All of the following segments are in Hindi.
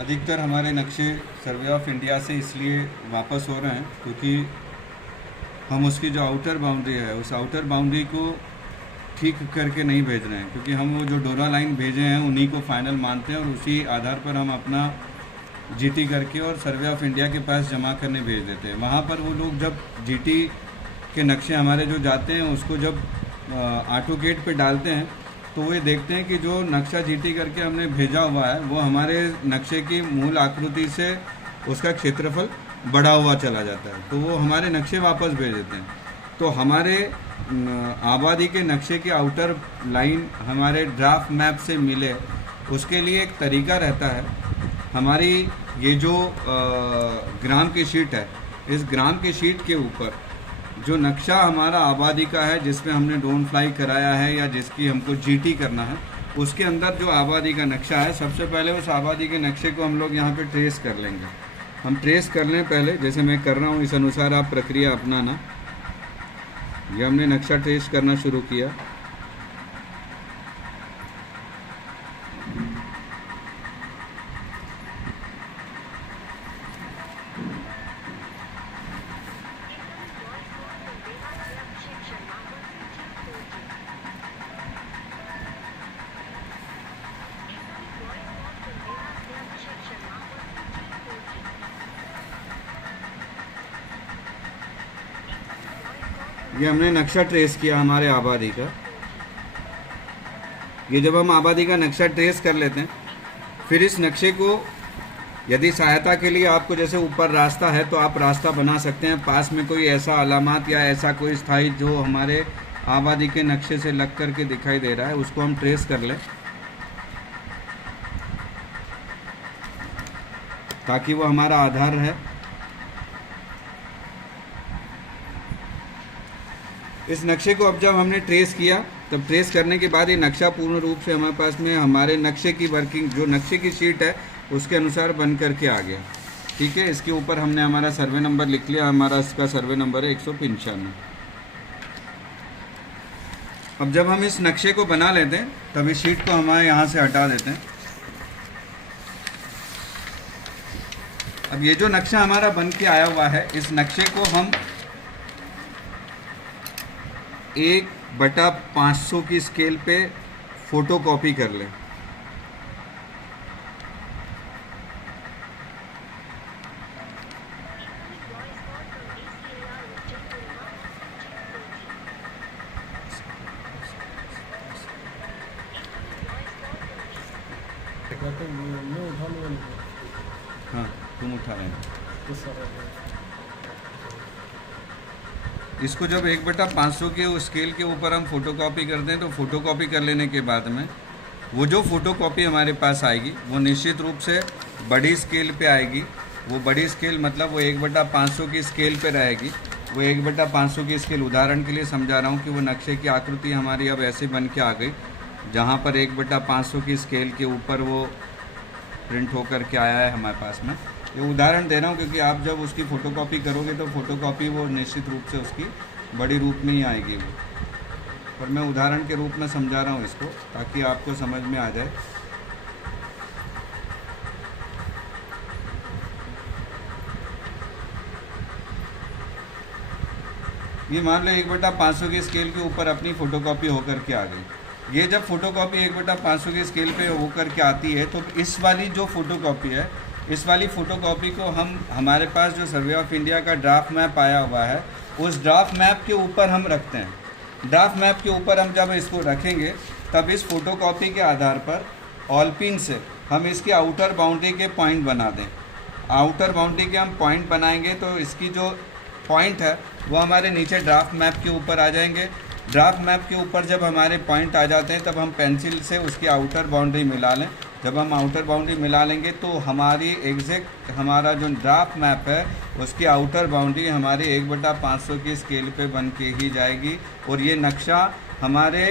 अधिकतर हमारे नक्शे सर्वे ऑफ इंडिया से इसलिए वापस हो रहे हैं क्योंकि हम उसकी जो आउटर बाउंड्री है उस आउटर बाउंड्री को ठीक करके नहीं भेज रहे हैं, क्योंकि हम वो जो डोरा लाइन भेजे हैं उन्हीं को फाइनल मानते हैं और उसी आधार पर हम अपना जीटी करके और सर्वे ऑफ इंडिया के पास जमा करने भेज देते हैं। वहाँ पर वो लोग जब जीटी के नक्शे हमारे जो जाते हैं उसको जब ऑटो गेट पे डालते हैं तो वो ये देखते हैं कि जो नक्शा जीटी करके हमने भेजा हुआ है वो हमारे नक्शे की मूल आकृति से उसका क्षेत्रफल बढ़ा हुआ चला जाता है, तो वो हमारे नक्शे वापस भेज देते हैं। तो हमारे आबादी के नक्शे की आउटर लाइन हमारे ड्राफ्ट मैप से मिले, उसके लिए एक तरीका रहता है। हमारी ये जो ग्राम की शीट है, इस ग्राम की शीट के ऊपर जो नक्शा हमारा आबादी का है जिसमें हमने ड्रोन फ्लाई कराया है या जिसकी हमको जीटी करना है, उसके अंदर जो आबादी का नक्शा है, सबसे पहले उस आबादी के नक्शे को हम लोग यहाँ पे ट्रेस कर लेंगे। हम ट्रेस कर लें पहले, जैसे मैं कर रहा हूँ, इस अनुसार आप प्रक्रिया अपनाना। ये हमने नक्शा ट्रेस करना शुरू किया। ये हमने नक्शा ट्रेस किया हमारे आबादी का। ये जब हम आबादी का नक्शा ट्रेस कर लेते हैं, फिर इस नक्शे को यदि सहायता के लिए आपको जैसे ऊपर रास्ता है तो आप रास्ता बना सकते हैं। पास में कोई ऐसा अलामात या ऐसा कोई स्थाई जो हमारे आबादी के नक्शे से लग कर के दिखाई दे रहा है, उसको हम ट्रेस कर लें ताकि वो हमारा आधार है। इस नक्शे को अब जब हमने ट्रेस किया, तब ट्रेस करने के बाद ये नक्शा पूर्ण रूप से हमारे पास में हमारे नक्शे की वर्किंग, जो नक्शे की शीट है उसके अनुसार बन करके आ गया। ठीक है, इसके ऊपर हमने हमारा सर्वे नंबर लिख लिया। हमारा इसका सर्वे नंबर है 195। अब जब हम इस नक्शे को बना लेते हैं तब इस शीट को हमारे यहाँ से हटा देते हैं। अब ये जो नक्शा हमारा बन के आया हुआ है, इस नक्शे को हम 1/500 की स्केल पे फोटो कॉपी कर लें। हाँ, तुम उठा रहे हैं इसको। जब 1/500 के उस स्केल के ऊपर हम फोटोकॉपी करते हैं तो फोटोकॉपी कर लेने के बाद में वो जो फोटोकॉपी हमारे पास आएगी वो निश्चित रूप से बड़ी स्केल पे आएगी। वो बड़ी स्केल मतलब वो 1/500 की स्केल पे रहेगी। वो 1/500 की स्केल, उदाहरण के लिए समझा रहा हूँ कि वो नक्शे की आकृति हमारी अब ऐसे बन के आ गई जहाँ पर 1/500 की स्केल के ऊपर वो प्रिंट होकर के आया है हमारे पास में। ये उदाहरण दे रहा हूँ क्योंकि आप जब उसकी फ़ोटोकॉपी करोगे तो फ़ोटोकॉपी वो निश्चित रूप से उसकी बड़ी रूप में ही आएगी वो, पर मैं उदाहरण के रूप में समझा रहा हूँ इसको ताकि आपको समझ में आ जाए। ये मान लो 1/500 की स्केल के ऊपर अपनी फ़ोटोकॉपी होकर के आ गई। ये जब फ़ोटोकॉपी 1/500 की स्केल पे होकर के आती है तो इस वाली जो फ़ोटोकॉपी है, इस वाली फ़ोटोकॉपी को हम, हमारे पास जो सर्वे ऑफ इंडिया का ड्राफ्ट मैप आया हुआ है उस ड्राफ्ट मैप के ऊपर हम रखते हैं। ड्राफ्ट मैप के ऊपर हम जब इसको रखेंगे तब इस फ़ोटोकॉपी के आधार पर ऑल पिन से हम इसकी आउटर बाउंड्री के पॉइंट बना दें। आउटर बाउंड्री के हम पॉइंट बनाएंगे तो इसकी जो पॉइंट है वो हमारे नीचे ड्राफ्ट मैप के ऊपर आ जाएंगे। ड्राफ्ट मैप के ऊपर जब हमारे पॉइंट आ जाते हैं तब हम पेंसिल से उसकी आउटर बाउंड्री मिला लें। जब हम आउटर बाउंड्री मिला लेंगे तो हमारी एग्जैक्ट हमारा जो ड्राफ्ट मैप है उसकी आउटर बाउंड्री हमारी 1/500 की स्केल पे बन के ही जाएगी और ये नक्शा हमारे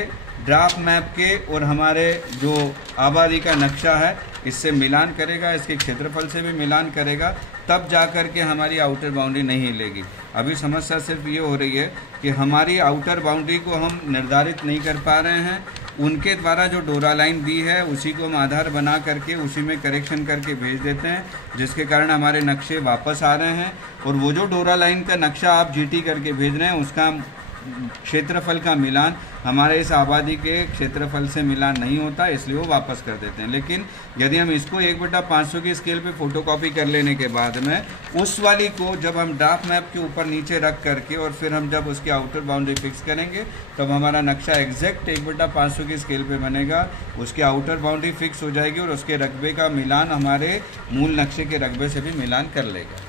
ड्राफ्ट मैप के और हमारे जो आबादी का नक्शा है इससे मिलान करेगा, इसके क्षेत्रफल से भी मिलान करेगा, तब जा कर के हमारी आउटर बाउंड्री नहीं हिलेगी। अभी समस्या सिर्फ ये हो रही है कि हमारी आउटर बाउंड्री को हम निर्धारित नहीं कर पा रहे हैं, उनके द्वारा जो डोरा लाइन दी है उसी को हम आधार बना करके उसी में करेक्शन करके भेज देते हैं, जिसके कारण हमारे नक्शे वापस आ रहे हैं। और वो जो डोरा लाइन का नक्शा आप जीटी करके भेज रहे हैं उसका क्षेत्रफल का मिलान हमारे इस आबादी के क्षेत्रफल से मिलान नहीं होता, इसलिए वो वापस कर देते हैं। लेकिन यदि हम इसको 1/500 की स्केल पे फोटोकॉपी कर लेने के बाद में उस वाली को जब हम ड्राफ्ट मैप के ऊपर नीचे रख करके और फिर हम जब उसकी आउटर बाउंड्री फिक्स करेंगे तब हमारा नक्शा एग्जैक्ट 1/500 की स्केल पे बनेगा, उसकी आउटर बाउंड्री फिक्स हो जाएगी और उसके रकबे का मिलान हमारे मूल नक्शे के रकबे से भी मिलान कर लेगा।